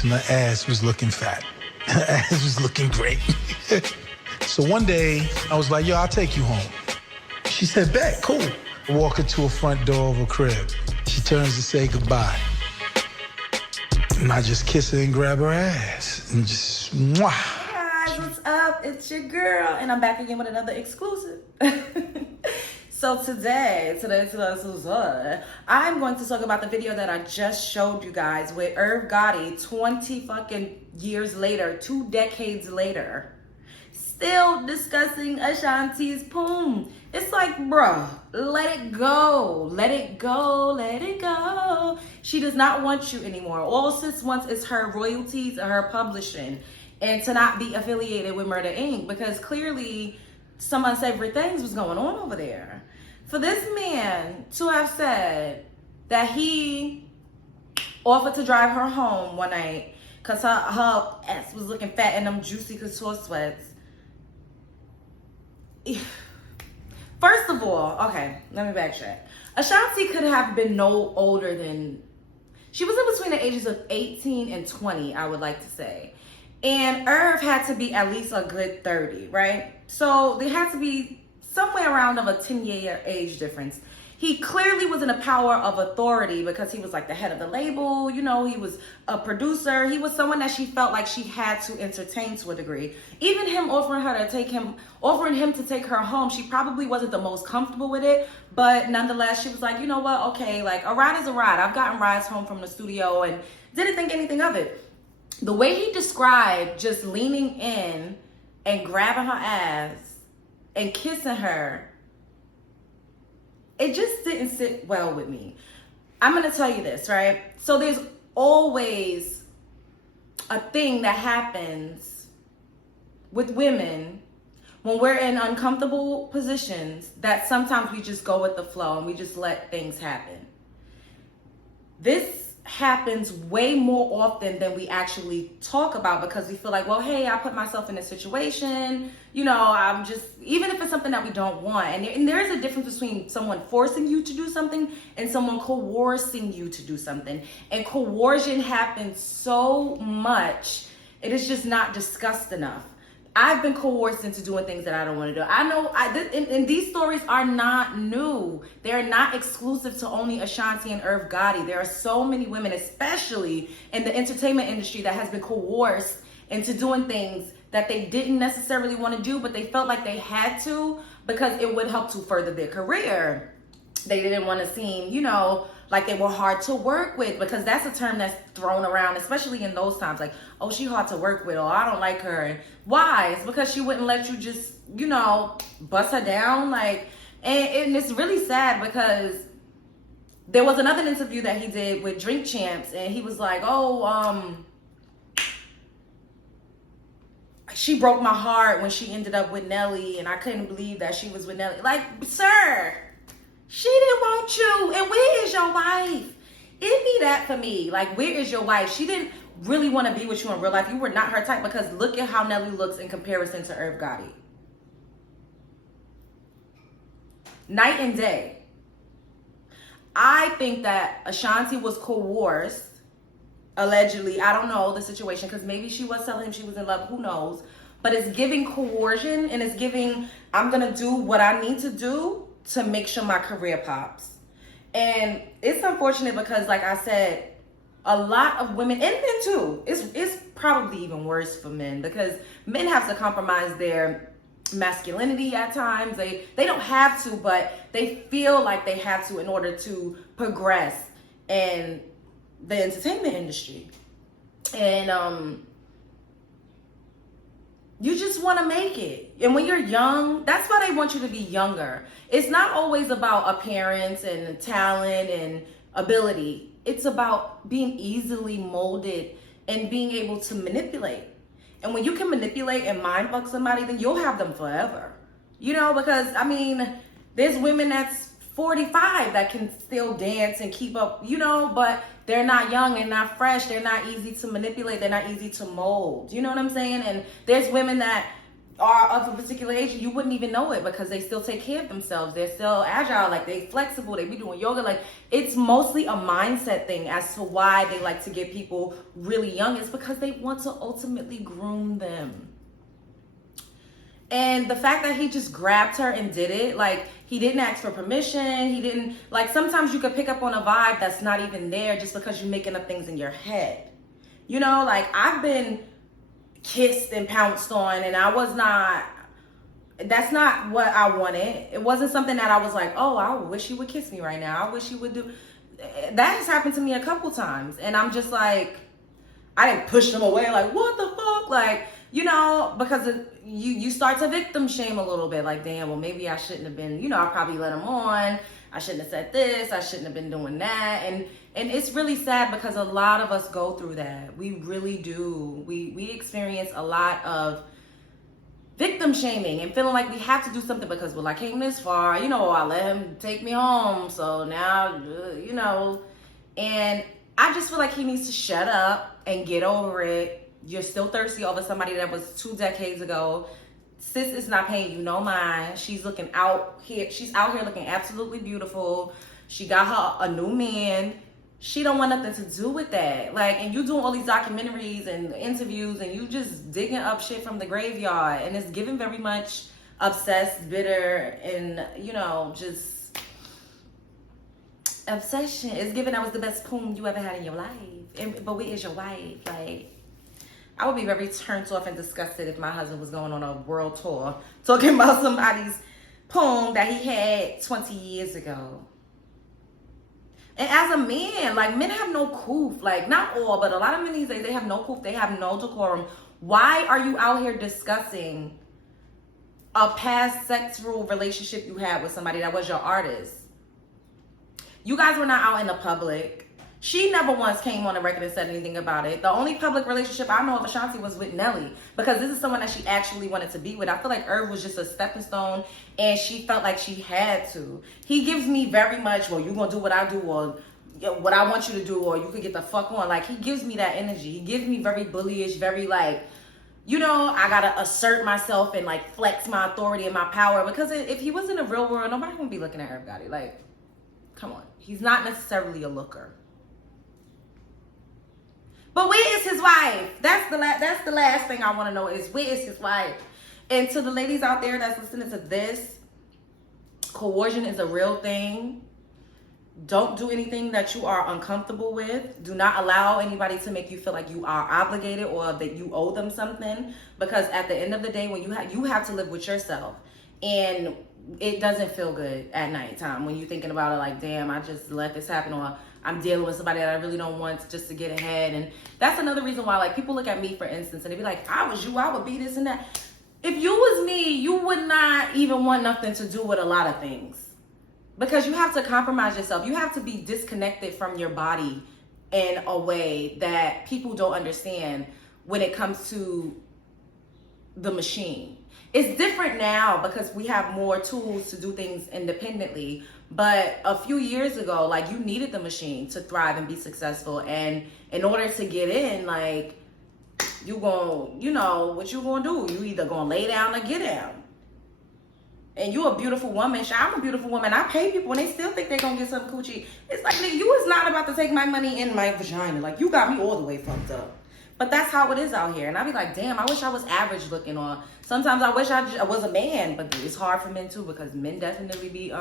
cheeks and her ass was looking fat. Her ass was looking great. So one day, I was like, yo, I'll take you home. She said, bet, cool. I walk her to a front door of her crib. She turns to say goodbye. And I just kiss her and grab her ass and just, mwah. Hey guys, what's up? It's your girl, and I'm back again with another exclusive. So today, I'm going to talk about the video that I just showed you guys with Irv Gotti 20 fucking years later, 2 decades later, still discussing Ashanti's poom. It's like, bruh, let it go. Let it go. Let it go. She does not want you anymore. All sis wants is her royalties or her publishing and to not be affiliated with Murder Inc. because clearly some unsavory things was going on over there. For this man to have said that he offered to drive her home one night because her ass was looking fat in them juicy couture sweats. First of all, okay, let me backtrack. Ashanti could have been no older than, she was in between the ages of 18 and 20, I would like to say. And Irv had to be at least a good 30, right? So there had to be somewhere around of a 10-year age difference. He clearly was in a power of authority because he was like the head of the label, you know, he was a producer. He was someone that she felt like she had to entertain to a degree. Even him offering him to take her home, she probably wasn't the most comfortable with it, but nonetheless, she was like, you know what, okay, like a ride is a ride. I've gotten rides home from the studio and didn't think anything of it. The way he described just leaning in and grabbing her ass and kissing her, it just didn't sit well with me. I'm going to tell you this, right? So there's always a thing that happens with women when we're in uncomfortable positions that sometimes we just go with the flow and we just let things happen. This happens way more often than we actually talk about because we feel like, well, hey, I put myself in a situation, you know, I'm just, even if it's something that we don't want. And there is a difference between someone forcing you to do something and someone coercing you to do something. And coercion happens so much, it is just not discussed enough. I've been coerced into doing things that I don't want to do. I know, and these stories are not new. They're not exclusive to only Ashanti and Irv Gotti. There are so many women, especially in the entertainment industry, that has been coerced into doing things that they didn't necessarily want to do, but they felt like they had to because it would help to further their career. They didn't want to seem, you know, like they were hard to work with, because that's a term that's thrown around, especially in those times. Like, oh, she hard to work with, or I don't like her. And why? It's because she wouldn't let you just, you know, bust her down. Like, and it's really sad because there was another interview that he did with Drink Champs, and he was like, oh, she broke my heart when she ended up with Nelly, and I couldn't believe that she was with Nelly. Like, sir, she didn't want you. And where is your wife? It'd be that for me. Like, where is your wife? She didn't really want to be with you in real life. You were not her type, because look at how Nelly looks in comparison to Irv Gotti. Night and day. I think that Ashanti was coerced, allegedly. I don't know the situation, because maybe she was telling him she was in love. Who knows? But it's giving coercion, and it's giving, I'm going to do what I need to do to make sure my career pops. And it's unfortunate because, like I said, a lot of women, and men too, it's probably even worse for men, because men have to compromise their masculinity at times. They don't have to, but they feel like they have to in order to progress in the entertainment industry. And you just want to make it. And when you're young, that's why they want you to be younger. It's not always about appearance and talent and ability. It's about being easily molded and being able to manipulate. And when you can manipulate and mind fuck somebody, then you'll have them forever. You know, because, I mean, there's women that's 45 that can still dance and keep up, you know, but they're not young and not fresh. They're not easy to manipulate. They're not easy to mold. You know what I'm saying? And there's women that are of a particular age, you wouldn't even know it because they still take care of themselves. They're still agile, like they flexible, they be doing yoga. Like it's mostly a mindset thing as to why they like to get people really young. It's because they want to ultimately groom them. And the fact that he just grabbed her and did it, like he didn't ask for permission. He didn't, like sometimes you could pick up on a vibe that's not even there just because you're making up things in your head. You know, like I've been kissed and pounced on and that's not what I wanted. It wasn't something that I was like, oh, I wish he would kiss me right now. I wish he would do. That has happened to me a couple times. And I'm just like, I didn't push them away like, what the fuck? Like, you know, because you start to victim shame a little bit. Like, damn, well, maybe I shouldn't have been, you know, I probably let him on. I shouldn't have said this. I shouldn't have been doing that. And it's really sad because a lot of us go through that. We really do. We experience a lot of victim shaming and feeling like we have to do something because, well, I came this far, you know, I let him take me home. So now, you know, and I just feel like he needs to shut up and get over it. You're still thirsty over somebody that was 2 decades ago. Sis is not paying you no mind. She's looking out here. She's out here looking absolutely beautiful. She got her a new man. She don't want nothing to do with that. Like, and you doing all these documentaries and interviews and you just digging up shit from the graveyard. And it's giving very much obsessed, bitter, and, you know, just obsession. It's giving that was the best poem you ever had in your life. But where is your wife? Like, I would be very turned off and disgusted if my husband was going on a world tour talking about somebody's poem that he had 20 years ago. And as a man, like men have no coof. Like not all, but a lot of men these days, they have no coof. They have no decorum. Why are you out here discussing a past sexual relationship you had with somebody that was your artist? You guys were not out in the public. She never once came on the record and said anything about it. The only public relationship I know of Ashanti was with Nelly because this is someone that she actually wanted to be with. I feel like Irv was just a stepping stone and she felt like she had to. He gives me very much, well, you're going to do what I do or what I want you to do or you could get the fuck on. Like, he gives me that energy. He gives me very bullyish, very like, you know, I got to assert myself and like flex my authority and my power because if he was in the real world, nobody would be looking at Irv Gotti. Like, come on. He's not necessarily a looker. But where is his wife? That's the last thing I want to know is where is his wife? And to the ladies out there that's listening to this, coercion is a real thing. Don't do anything that you are uncomfortable with. Do not allow anybody to make you feel like you are obligated or that you owe them something. Because at the end of the day, when you have to live with yourself. And it doesn't feel good at nighttime when you're thinking about it like, damn, I just let this happen or I'm dealing with somebody that I really don't want just to get ahead. And that's another reason why, like, people look at me, for instance, and they be like, I was you, I would be this and that. If you was me, you would not even want nothing to do with a lot of things. Because you have to compromise yourself. You have to be disconnected from your body in a way that people don't understand when it comes to the machine. It's different now because we have more tools to do things independently. But a few years ago, like, you needed the machine to thrive and be successful. And in order to get in, like, you gon', you know, what you gonna do? You either gonna lay down or get down. And you a beautiful woman. I'm a beautiful woman. I pay people and they still think they gonna get some coochie. It's like, nigga, you is not about to take my money in my vagina. Like, you got me all the way fucked up. But that's how it is out here. And I be like, damn, I wish I was average looking, or sometimes I wish I was a man. But it's hard for men too because men definitely be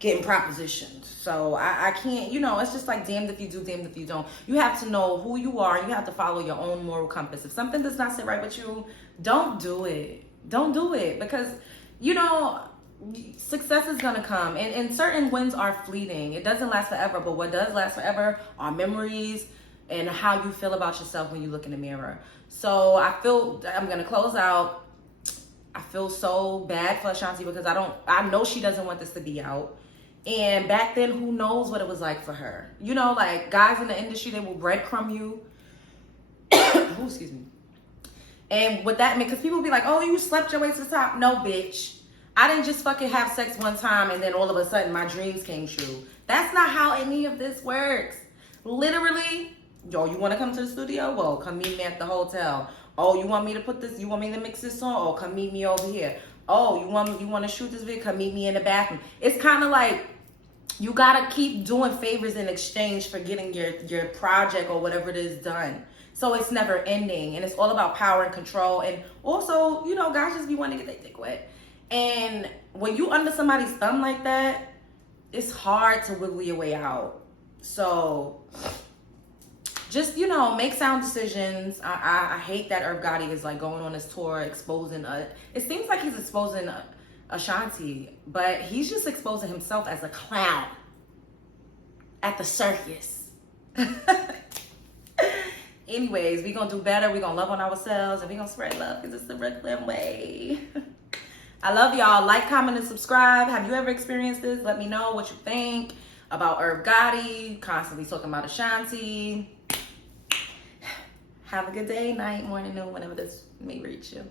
getting propositioned. So I can't, you know, it's just like damned if you do, damned if you don't. You have to know who you are. You have to follow your own moral compass. If something does not sit right with you, don't do it. Don't do it because, you know, success is gonna come and certain wins are fleeting. It doesn't last forever, but what does last forever are memories and how you feel about yourself when you look in the mirror. So I'm gonna close out. I feel so bad for Ashanti because I know she doesn't want this to be out. And back then, who knows what it was like for her? You know, like, guys in the industry, they will breadcrumb you. Oh, excuse me. And with that, because people will be like, oh, you slept your way to the top. No, bitch. I didn't just fucking have sex one time and then all of a sudden my dreams came true. That's not how any of this works. Literally, yo, you want to come to the studio? Well, come meet me at the hotel. Oh, you want me to put this? You want me to mix this song? Oh, come meet me over here. Oh, you want to shoot this video? Come meet me in the bathroom. It's kind of like you gotta keep doing favors in exchange for getting your project or whatever it is done. So it's never ending, and it's all about power and control. And also, you know, guys just be wanting to get their dick wet. And when you under somebody's thumb like that, it's hard to wiggle your way out. So just, you know, make sound decisions. I hate that Irv Gotti is like going on this tour exposing it seems like he's exposing Ashanti, but he's just exposing himself as a clown at the circus. Anyways, we gonna do better. We gonna love on ourselves, and we gonna spread love because it's the Brooklyn way. I love y'all. Like, comment, and subscribe. Have you ever experienced this? Let me know what you think about Irv Gotti, constantly talking about Ashanti. Have a good day, night, morning, noon, whenever this may reach you.